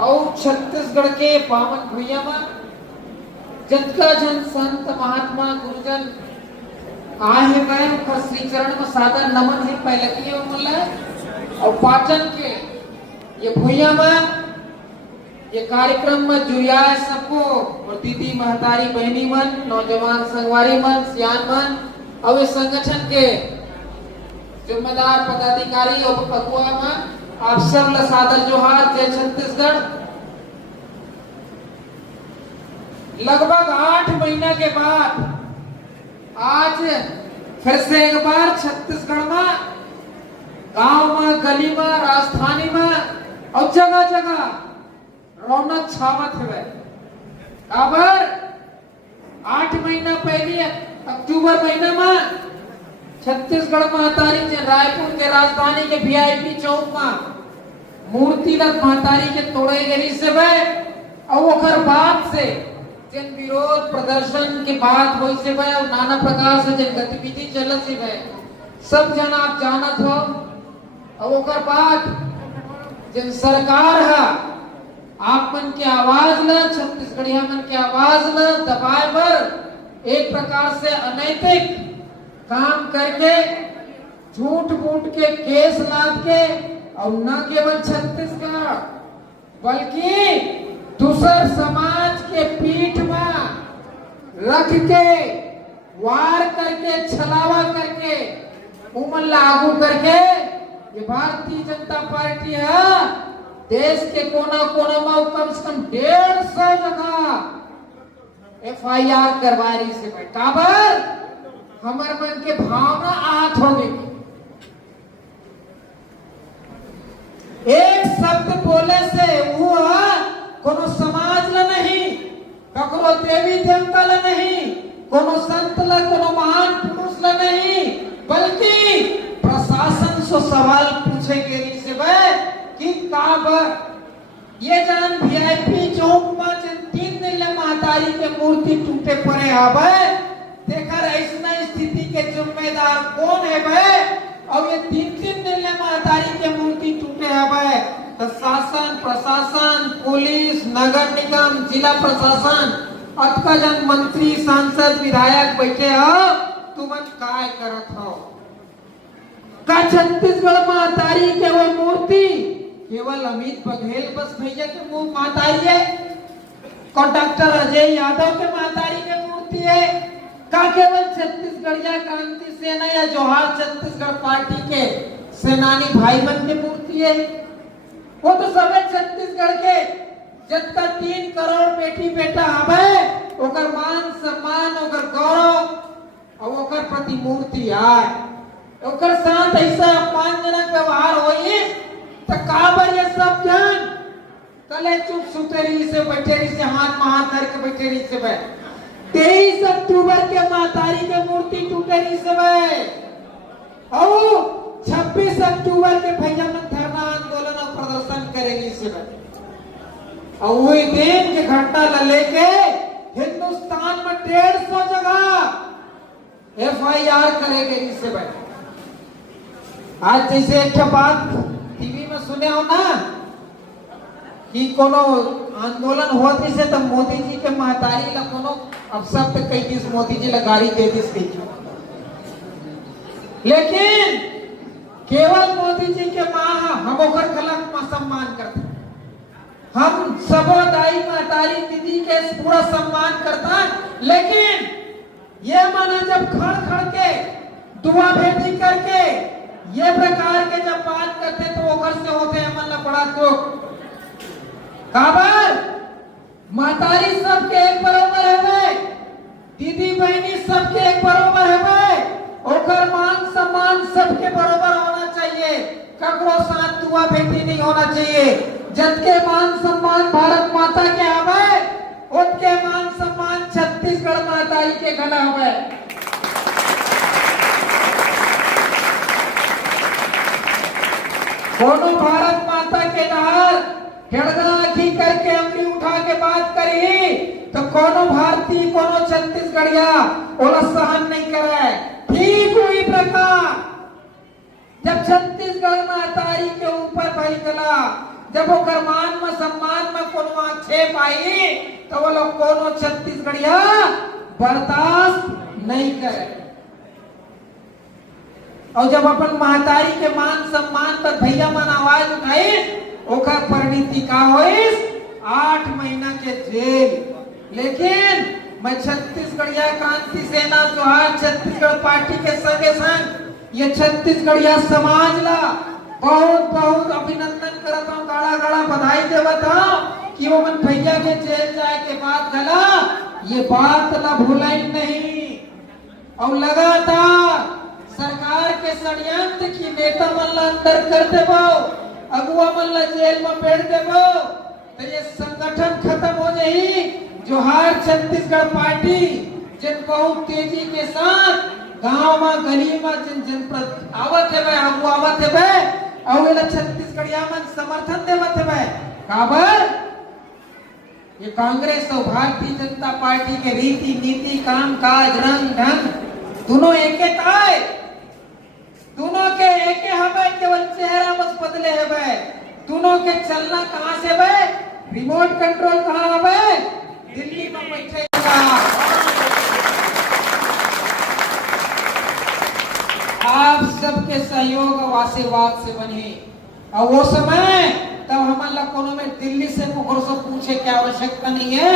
और छत्तीसगढ़ के पावन भैया में जतका जन संत महात्मा गुरुजन आहे मैं श्री चरण में सादर नमन है पहले की मतलब और पाचन के ये भैया में ये कार्यक्रम में जुड़िया है सबको और दीदी महतारी बहनी मन नौजवान संगवारी मन सियान मन और इस संगठन के जिम्मेदार पदाधिकारी और अगुआ मन आप सब सादर जोहार जय छत्तीसगढ़। लगभग 8 महीना के बाद आज फिर से एक बार छत्तीसगढ़ में गांव में गली में राजधानी में और जगह जगह रौनक छावत है। खबर 8 महीना पहले अक्टूबर महीने में छत्तीसगढ़ महतारी रायपुर के राजधानी के वीआईपी चौक में मूर्तिलक महतारी के तोड़े गई से और बाद से जिन विरोध प्रदर्शन के बाद हुई से और नाना प्रकार से जिन गतिविधि चलत से सब जन आप जानत हो और बाद जिन सरकार है आप मन के आवाज ल छत्तीसगढ़िया मन के आवाज ल दबाए पर एक प्रकार से अनैतिक काम करके झूठ मूठ के केस लाद के और न केवल छत्तीसगढ़ बल्कि दूसर समाज के पीठ में रख के वार करके छलावा करके उमन लागू करके ये भारतीय जनता पार्टी है देश के कोना कोना में कम से कम 150 जगह एफआईआर करवा रही से काबर हमारे मन के भावना आहत हो गई। एक शब्द बोले से वो कोनो समाज ला नहीं ककरो देवी देवता ला नहीं कोनो संत ला कोनो महान पुरुष ला नहीं बल्कि प्रशासन से सवाल पूछे गेली से कि काबर ये जान वीआईपी चौक में 3 दिन ले महतारी के मूर्ति टूटे पड़े हवे देखकर ऐसा स्थिति के जिम्मेदार कौन है और ये 3 दिन ले महतारी के मूर्ति टूटे हवे तो शासन प्रशासन पुलिस नगर निगम जिला प्रशासन अतका जन मंत्री सांसद विधायक बैठे हो तुमन काय करत हो का छत्तीसगढ़ महतारी के वो मूर्ति केवल अमित बघेल बस भैया के मुंह महतारी है डॉक्टर अजय यादव के महतारी के मूर्ति है का केवल छत्तीसगढ़िया क्रांति सेना या जोहार छत्तीसगढ़ पार्टी के सेनानी भाई बहन की मूर्ति है वो तो सब छत्तीसगढ़ के जितना 3 करोड़ बेटी बेटा हवे ओकर मान सम्मान ओकर गौरव और ओकर प्रतिमूर्ति आए ओकर साथ ऐसा अपमानजनक व्यवहार होई तो काबर ये सब जन तले चुप सुतेरी से बैठे रही से हाथ में हाथ धर के बैठे रही से 23 अक्टूबर के महतारी के मूर्ति टूटे रही से और 26 अक्टूबर के भैया में धरना आंदोलन और प्रदर्शन करेगी से और वही दिन के घटना ला लेके हिंदुस्तान में 150 जगह एफआईआर करेगी से आज जैसे एक बात टीवी में सुने हो ना कि कोनो आंदोलन हुआ से तो मोदी जी के महतारी ला कोनो अवसर पे कई दिस मोदी जी ला गाड़ी दे दिस कई लेकिन केवल मोदी जी के मां हम ओकर खलक में सम्मान करते हम सबो दाई महतारी दीदी के पूरा सम्मान करता लेकिन ये माना जब खड़ खड़ के दुआ भेटी करके ये प्रकार के जब बात करते तो ओकर से होते हैं मन बड़ा तो काबर महतारी सबके एक बराबर है दीदी बहनी सबके एक बराबर है ओकर मान सम्मान सबके बराबर होना चाहिए ककरो साथ दुआ भेटी नहीं होना चाहिए जिनके मान सम्मान भारत माता के हवे उनके मान सम्मान छत्तीसगढ़ महतारी के घना हवे दोनों भारत माता के डहार खी करके अंगली उठा के बात करी तो कोनो भारतीय कोनो छत्तीसगढ़िया ओला सहन नहीं करे ठीक हुई प्रकार जब छत्तीसगढ़ महतारी के ऊपर भई गला जब ओकर मान में सम्मान में हस्तक्षेप आई तो वो लोग कोनो छत्तीसगढ़िया बर्दाश्त नहीं करे। और जब अपन महतारी के मान सम्मान पर भैया मन आवाज उठाई, ओकर परिणति का होइस 8 महीना के जेल। लेकिन मैं छत्तीसगढ़िया क्रांति सेना जोहार छत्तीसगढ़ पार्टी के संगे संग ये छत्तीसगढ़िया समाज ला बहुत बहुत अभिनंदन करता हूँ, गाड़ा गाड़ा बधाई देवता हूँ कि वो मन भैया के जेल जाए के बाद गला ये बात ना भूला नहीं। और लगातार सरकार के षड्यंत्र की नेता मन ला अंदर कर देबो, अगुआ मन ला जेल में पेड़ देबो तो ये संगठन खत्म हो जाही। जोहार छत्तीसगढ़ पार्टी जिन बहुत तेजी के साथ गांव में गली में जिन जिन आवत है अगुआ आवत है और ये छत्तीसगढ़िया मन समर्थन देवत है। काबर ये कांग्रेस और भारतीय जनता पार्टी के रीति नीति काम काज रंग ढंग दोनों एक है, दोनों के एक हवे, केवल चेहरा बस बदले हवे। दोनों के चलना कहाँ से हवे, रिमोट कंट्रोल कहाँ हवे, दिल्ली में बैठेगा। आप सबके सहयोग और आशीर्वाद से बने। और वो समय तब हमारे लोग कोनो में दिल्ली से मुखर से पूछे क्या आवश्यकता नहीं है,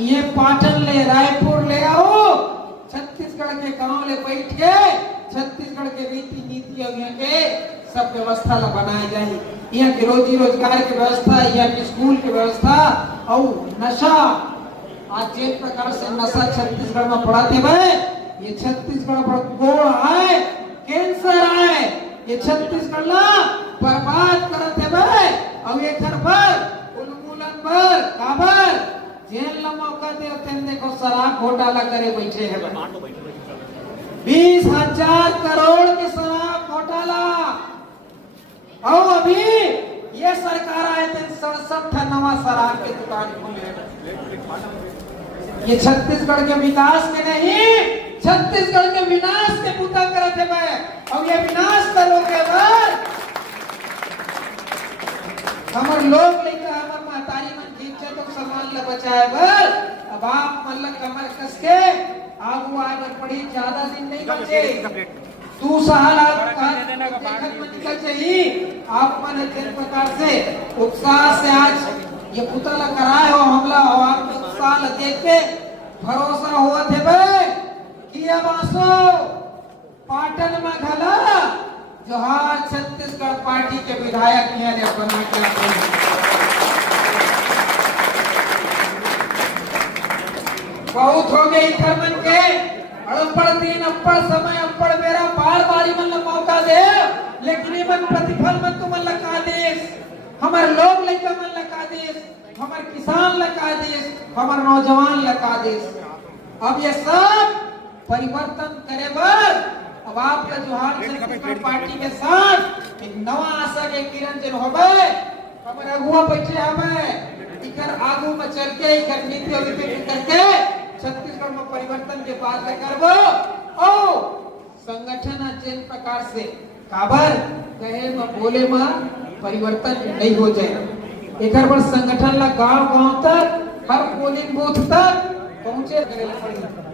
ये पाटन ले रायपुर ले आओ, छत्तीसगढ़ के गांव ले बैठ के छत्तीसगढ़ के रीति नीति और यहाँ के सब व्यवस्था ला बनाए जाए। यहाँ के रोजी रोजगार की व्यवस्था, यहाँ के स्कूल की व्यवस्था और नशा, आज जिस प्रकार से नशा छत्तीसगढ़ में पढ़ाते हुए ये छत्तीसगढ़ पर कोड़ आए, कैंसर आए, ये छत्तीसगढ़ ला बर्बाद करते हुए और ये घर पर उन्मूलन पर काबर जेल ला मौका देते देखो शराब घोटाला करे बैठे है। 20,000 करोड़ के शराब घोटाला और अभी ये सरकार आए थे 67 नवा शराब की दुकान खोले। ये छत्तीसगढ़ के विकास के नहीं, छत्तीसगढ़ के विनाश के पूता करते हुए और ये विनाश करोगे बाद हमारे लोग लेकर हमारे महतारी मन जीत तो सामान ला बचाए बर अब आप मतलब कमर कस के आगू आए बर पड़ी, ज्यादा दिन नहीं बचे। 2 साल निकल चाहिए। आप मन जिस प्रकार से उत्साह से आज ये पुतला कराए हो हमला हो, आप उत्साह देख के भरोसा हुआ थे बे कि अब आसो पाटन में घला जोहार छत्तीसगढ़ पार्टी के विधायक यहाँ बना के बहुत हो गई मन के अड़पड़ दिन अड़पड़ समय अड़पड़ मेरा बार बारी मन मौका दे, लेकिन ये मन प्रतिफल मन तुमन लगा देश, हमारे लोग लेकर मन लगा देश, हमारे किसान लगा देश, हमारे नौजवान लगा देश। अब ये सब परिवर्तन करे बर अब आप जोहार छत्तीसगढ़ पार्टी के साथ एक नवा आशा के किरण जिन होबे हमारे अगुआ बैठे हमें इकर आगू में चल के इकर नीति और करके छत्तीसगढ़ में परिवर्तन के बात करबो और संगठन जिन प्रकार से काबर कहे में बोले में परिवर्तन नहीं हो जाए। एक बार संगठन ला गांव गांव तक हर पोलिंग बूथ तक पहुंचे करे पड़ी।